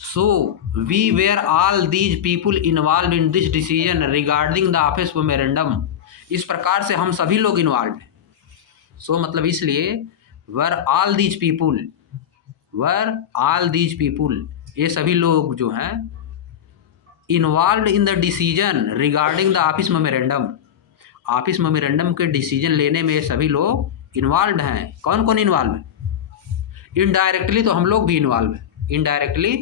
So we were all these people involve in this decision regarding the office memorandum. इस प्रकार से हम सभी लोग इन्वॉल्व हैं। सो मतलब इसलिए were all these people, were all these people, ये सभी लोग जो हैं involve in the decision regarding the office memorandum, office memorandum के डिसीजन लेने में ये सभी लोग इन्वॉल्व हैं। कौन कौन इन्वॉल्व है? इनडायरेक्टली तो हम लोग भी इन्वॉल्व हैं, इनडायरेक्टली,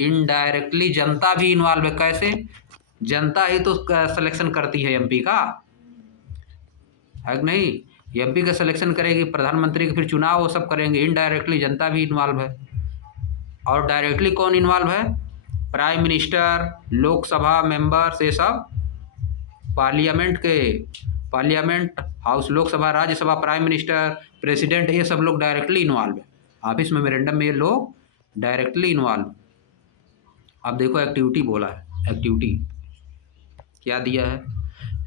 इनडायरेक्टली जनता भी इन्वॉल्व है। कैसे? जनता ही तो सिलेक्शन करती है एमपी का, है कि नहीं? एमपी का सिलेक्शन करेगी, प्रधानमंत्री के फिर चुनाव वो सब करेंगे। इनडायरेक्टली जनता भी इन्वॉल्व है। और डायरेक्टली कौन इन्वॉल्व है? प्राइम मिनिस्टर, लोकसभा मेंबर्स, ये सब पार्लियामेंट के, parliament house, Lok Sabha, Rajya Sabha, prime minister, president, ये सब लोग डायरेक्टली इन्वॉल्व है। ऑफिस मेमोरेंडम में ये लोग डायरेक्टली इन्वॉल्व। अब देखो एक्टिविटी बोला है, एक्टिविटी क्या दिया है?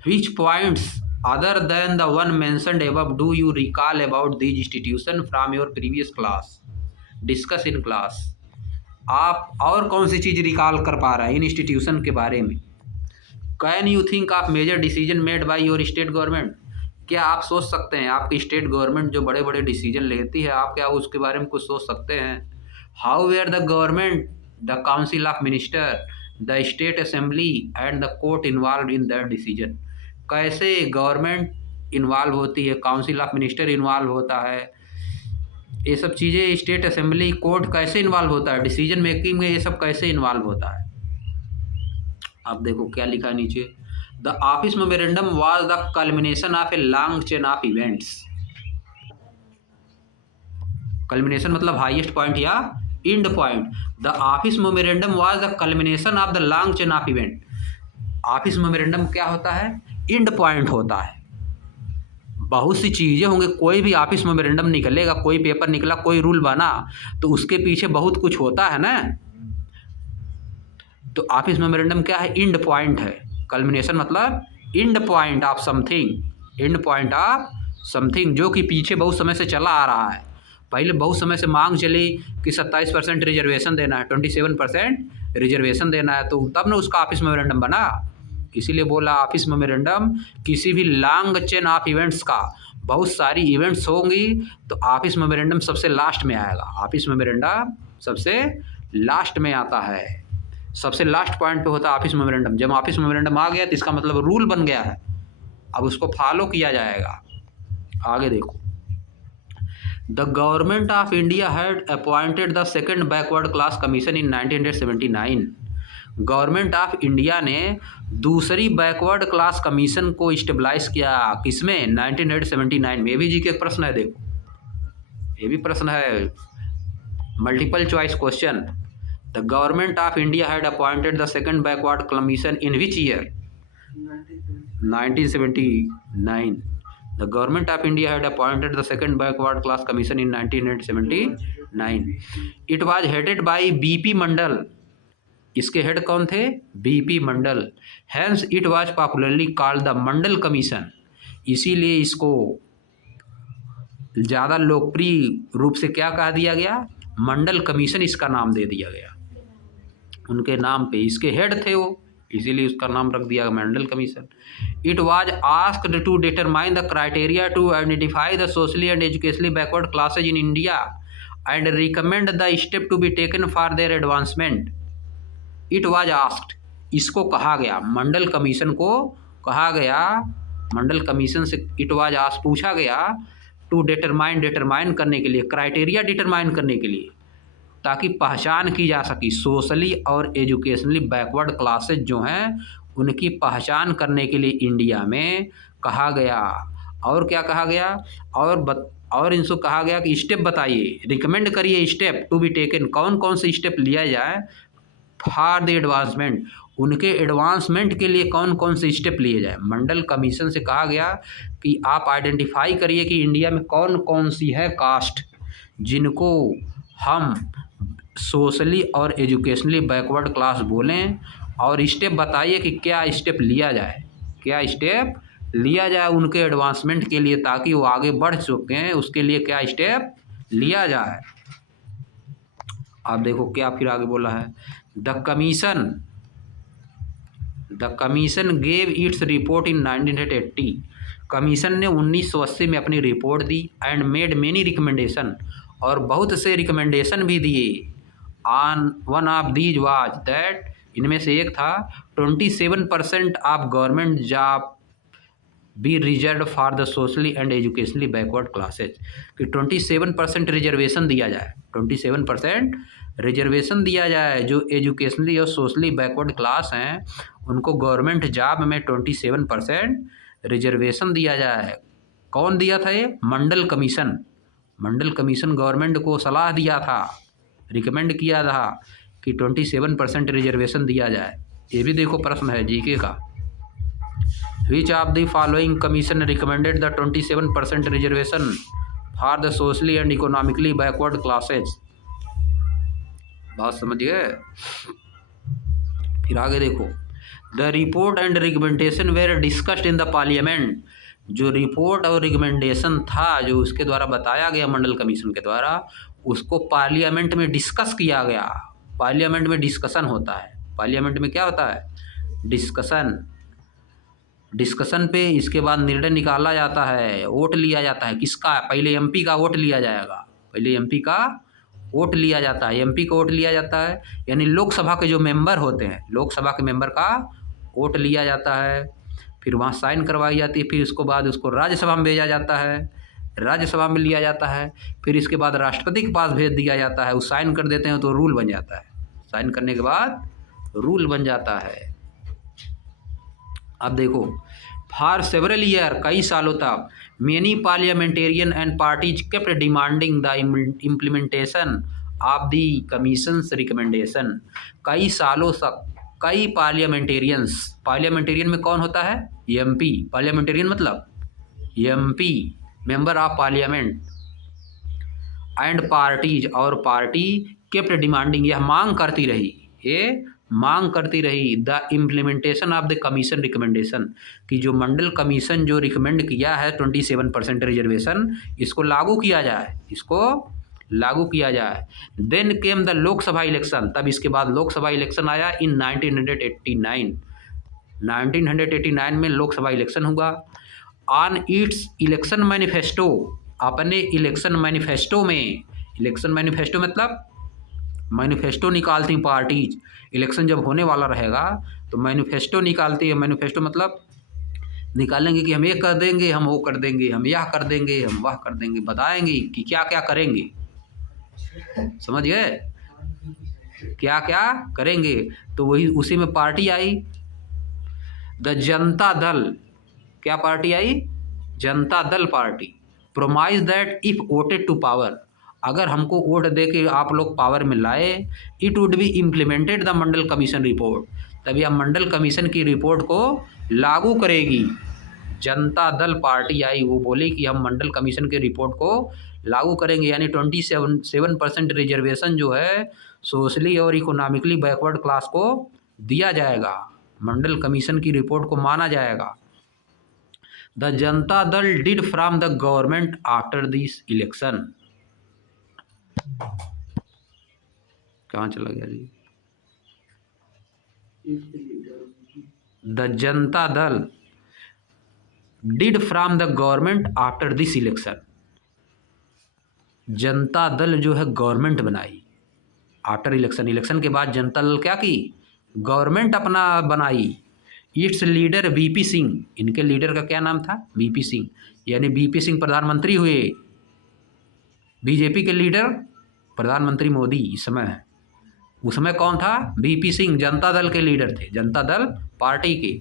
Which points other than the one mentioned above do you recall about these institution from your previous class, discuss in class. आप और कौन सी चीज़ रिकॉल कर पा रहे हैं इन इंस्टीट्यूशन के बारे में? Can you think of major decision made by your state government. क्या आप सोच सकते हैं, आपकी स्टेट गवर्नमेंट जो बड़े बड़े डिसीजन लेती है, आप क्या उसके बारे में कुछ सोच सकते हैं? How were the government, the council of minister, the state assembly and the court involve in that decision. कैसे गवर्नमेंट इन्वॉल्व होती है, काउंसिल ऑफ मिनिस्टर इन्वॉल्व होता है, ये सब चीज़ें, स्टेट असेंबली, कोर्ट कैसे इन्वॉल्व होता है डिसीजन मेकिंग में, ये सब कैसे इन्वॉल्व होता है? अब देखो क्या लिखा नीचे, the office memorandum was the culmination of a long chain of events. Culmination मतलब हाईएस्ट पॉइंट या and point. The office memorandum was the culmination of the long chain of event. Office memorandum क्या होता है? And point होता है। बहुत सी चीज़ें होंगे, कोई भी ऑफिस मेमोरेंडम निकलेगा, कोई पेपर निकला, कोई रूल बना, तो उसके पीछे बहुत कुछ होता है ना। तो ऑफिस मेमोरेंडम क्या है? एंड पॉइंट है। कल्मिनेशन मतलब and point of something, and point of something, जो कि पीछे बहुत समय से चला आ रहा है। पहले बहुत समय से मांग चली कि 27% रिजर्वेशन देना है, 27% रिजर्वेशन देना है, तो तब ना उसका ऑफिस मेमोरेंडम बना। इसीलिए बोला ऑफिस मेमोरेंडम किसी भी लॉन्ग चेन ऑफ इवेंट्स का, बहुत सारी इवेंट्स होंगी तो ऑफिस मेमोरेंडम सबसे लास्ट में आएगा। ऑफिस मेमोरेंडम सबसे लास्ट में आता है, सबसे लास्ट पॉइंट पे होता है ऑफिस मेमोरेंडम। जब ऑफिस मेमोरेंडम आ गया तो इसका मतलब रूल बन गया है, अब उसको फॉलो किया जाएगा। आगे देखो, the government of India had appointed the second backward class commission in 1979। Government of India ने दूसरी बैकवर्ड क्लास कमीशन को स्टेबलाइज किया, किसमें? 1979 में। ये भी जी के प्रश्न है, देखो ये भी प्रश्न है, multiple choice question. The government of India had appointed the second backward commission in which year? 1979। The government of India had appointed the second backward class commission in 1979. It was headed by B.P. मंडल। इसके head कौन थे? B.P. Mandal. Hence it was popularly called the Mandal commission. इसीलिए इसको ज़्यादा लोकप्रिय रूप से क्या कहा दिया गया? मंडल कमीशन इसका नाम दे दिया गया, उनके नाम पे, इसके हेड थे वो, इसीलिए उसका नाम रख दिया Mandal commission. It was asked to determine the criteria to identify the socially and educationally backward classes in India and recommend the step to be taken for their advancement. It was asked, इसको कहा गया, Mandal commission को कहा गया, Mandal commission से it was asked, पूछा गया, to determine, determine करने के लिए, क्राइटेरिया डिटरमाइन करने के लिए, ताकि पहचान की जा सके सोशली और एजुकेशनली बैकवर्ड क्लासेज जो हैं उनकी पहचान करने के लिए इंडिया में कहा गया। और क्या कहा गया? और इनको कहा गया कि स्टेप बताइए, रिकमेंड करिए स्टेप टू बी टेकन, कौन कौन से स्टेप लिया जाए फॉर द एडवांसमेंट, उनके एडवांसमेंट के लिए कौन कौन से स्टेप लिए जाए। मंडल कमीशन से कहा गया कि आप आइडेंटिफाई करिए कि इंडिया में कौन कौन सी है कास्ट जिनको हम सोशली और एजुकेशनली बैकवर्ड क्लास बोलें, और स्टेप बताइए कि क्या स्टेप लिया जाए, क्या स्टेप लिया जाए उनके एडवांसमेंट के लिए, ताकि वो आगे बढ़ सकें, उसके लिए क्या स्टेप लिया जाए। आप देखो क्या फिर आगे बोला है, the commission gave its report in 1980। Commission ने 1980 में अपनी रिपोर्ट दी एंड मेड मेनी रिकमेंडेशन, और बहुत से रिकमेंडेशन भी दिए। On one of these was that, इनमें से एक था 27% of government job be reserve for the socially and educationally backward classes, कि 27% रिजर्वेशन दिया जाए, 27% रिजर्वेशन दिया जाए जो एजुकेशनली और सोशली बैकवर्ड क्लास हैं, उनको गवर्नमेंट जॉब में 27% रिजर्वेशन दिया जाए। कौन दिया था ये? मंडल कमीशन। मंडल कमीशन गवर्नमेंट को सलाह दिया था, रिकमेंड किया था कि 27% रिजर्वेशन दिया जाए। ये भी देखो प्रश्न है जीके का, which of the following commission recommended the 27% reservation for the socially and economically backward classes. बात समझिए। फिर आगे देखो, the report and recommendation were discussed in the parliament. जो रिपोर्ट और रिकमेंडेशन था जो उसके द्वारा बताया गया मंडल कमीशन के द्वारा, उसको पार्लियामेंट में डिस्कस किया गया। पार्लियामेंट में डिस्कशन होता है, पार्लियामेंट में क्या होता है? डिस्कशन पे इसके बाद निर्णय निकाला जाता है, वोट लिया जाता है। किसका? पहले एमपी का वोट लिया जाएगा, पहले एमपी का वोट लिया जाता है। एमपी का वोट लिया जाता है यानी लोकसभा के जो मेंबर होते हैं, लोकसभा के मेंबर का वोट लिया जाता है, फिर वहाँ साइन करवाई जाती है, फिर उसके बाद उसको राज्यसभा में भेजा जाता है, राज्यसभा में लिया जाता है, फिर इसके बाद राष्ट्रपति के पास भेज दिया जाता है, वो साइन कर देते हैं तो रूल बन जाता है, साइन करने के बाद रूल बन जाता है। अब देखो, फॉर सेवरल ईयर, कई सालों तक, many parliamentarian and parties kept demanding the implementation of the commissions recommendation. कई सालों तक कई पार्लियामेंटेरियंस, पार्लियामेंटेरियन में कौन होता है? एमपी। पार्लियामेंटेरियन मतलब MP, member of parliament, and parties, और पार्टी केप्ट डिमांडिंग, यह मांग करती रही, ये मांग करती रही, the implementation of the commission recommendation, कि जो मंडल कमीशन जो रिकमेंड किया है 27% रिजर्वेशन, इसको लागू किया जाए, इसको लागू किया जाए। Then came the Lok Sabha election, तब इसके बाद लोकसभा इलेक्शन आया इन 1989। 1989 में लोकसभा इलेक्शन हुआ। ऑन इट्स इलेक्शन मैनिफेस्टो, अपने इलेक्शन मैनिफेस्टो में, इलेक्शन मैनिफेस्टो मतलब मैनिफेस्टो निकालती पार्टीज, इलेक्शन जब होने वाला रहेगा तो मैनिफेस्टो निकालती है। मैनिफेस्टो मतलब निकालेंगे कि हम ये कर देंगे, हम वो कर देंगे, हम यह कर देंगे, हम वह कर देंगे, बताएंगे कि क्या क्या करेंगे, समझ गए? क्या क्या करेंगे। तो वही उसी में party I the Janata Dal. क्या पार्टी आई? Janata Dal party. Promise that if voted to power, अगर हमको वोट दे के आप लोग पावर में लाए, it would be implemented the Mandal commission report, तभी हम मंडल कमीशन की रिपोर्ट को लागू करेगी। जनता दल पार्टी आई, वो बोली कि हम मंडल कमीशन के रिपोर्ट को लागू करेंगे, यानी 27% रिजर्वेशन जो है सोशली और इकोनॉमिकली बैकवर्ड क्लास को दिया जाएगा, मंडल कमीशन की रिपोर्ट को माना जाएगा। The Janata Dal did from the government after this election. कहाँ चला गया जी? The Janata Dal did from the government after this election. Janata Dal जो है गवर्नमेंट बनाई आफ्टर इलेक्शन, इलेक्शन के बाद जनता दल क्या की? गवर्नमेंट अपना बनाई। इट्स लीडर वीपी सिंह, इनके लीडर का क्या नाम था? वीपी सिंह, यानी वीपी सिंह प्रधानमंत्री हुए। बीजेपी के लीडर प्रधानमंत्री मोदी इस समय है, उस समय कौन था? वीपी सिंह जनता दल के लीडर थे, जनता दल पार्टी के।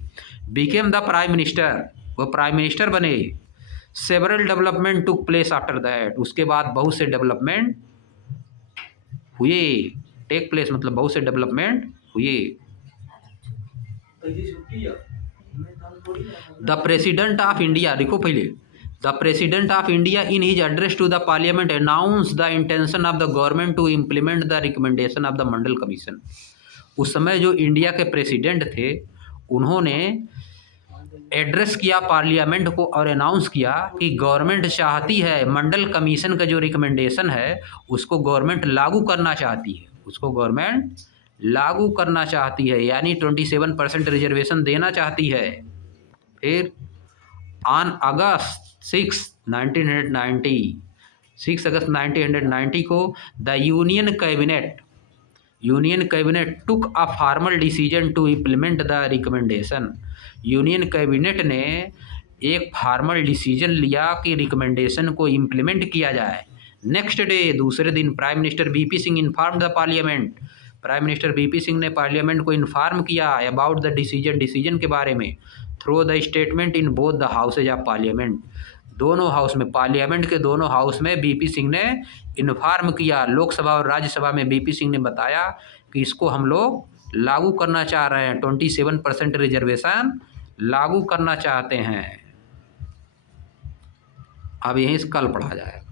बिकेम द प्राइम मिनिस्टर, वो प्राइम मिनिस्टर बने। Several development took place after that, उसके बाद बहुत से डेवलपमेंट हुए, टेक प्लेस मतलब बहुत से डेवलपमेंट हुए। द प्रेसिडेंट ऑफ इंडिया, देखो पहले, the president of India in his address to the parliament announce the intention of the government to implement the recommendation of the Mandal commission. उस समय जो इंडिया के प्रेसिडेंट थे, उन्होंने एड्रेस किया पार्लियामेंट को और अनाउंस किया कि गवर्नमेंट चाहती है मंडल कमीशन का जो रिकमेंडेशन है उसको गवर्नमेंट लागू करना चाहती है, उसको गवर्नमेंट लागू करना चाहती है, यानी 27% रिजर्वेशन देना चाहती है। फिर ऑन अगस्त 6 अगस्त 1990 को the union cabinet took a formal decision to implement the recommendation. Union cabinet ने एक फॉर्मल डिसीजन लिया कि रिकमेंडेशन को इम्प्लीमेंट किया जाए। नेक्स्ट डे, दूसरे दिन, prime minister BP Singh inform the parliament. Prime minister BP Singh ने पार्लियामेंट को इन्फॉर्म किया अबाउट द डिसीजन के बारे में through the statement in both the houses of parliament. दोनों हाउस में, पार्लियामेंट के दोनों हाउस में बीपी सिंह ने इन्फॉर्म किया। लोकसभा और राज्यसभा में बीपी सिंह ने बताया कि इसको हम लोग लागू करना चाह रहे हैं, 27% रिजर्वेशन लागू करना चाहते हैं। अब यहीं से कल पढ़ा जाए।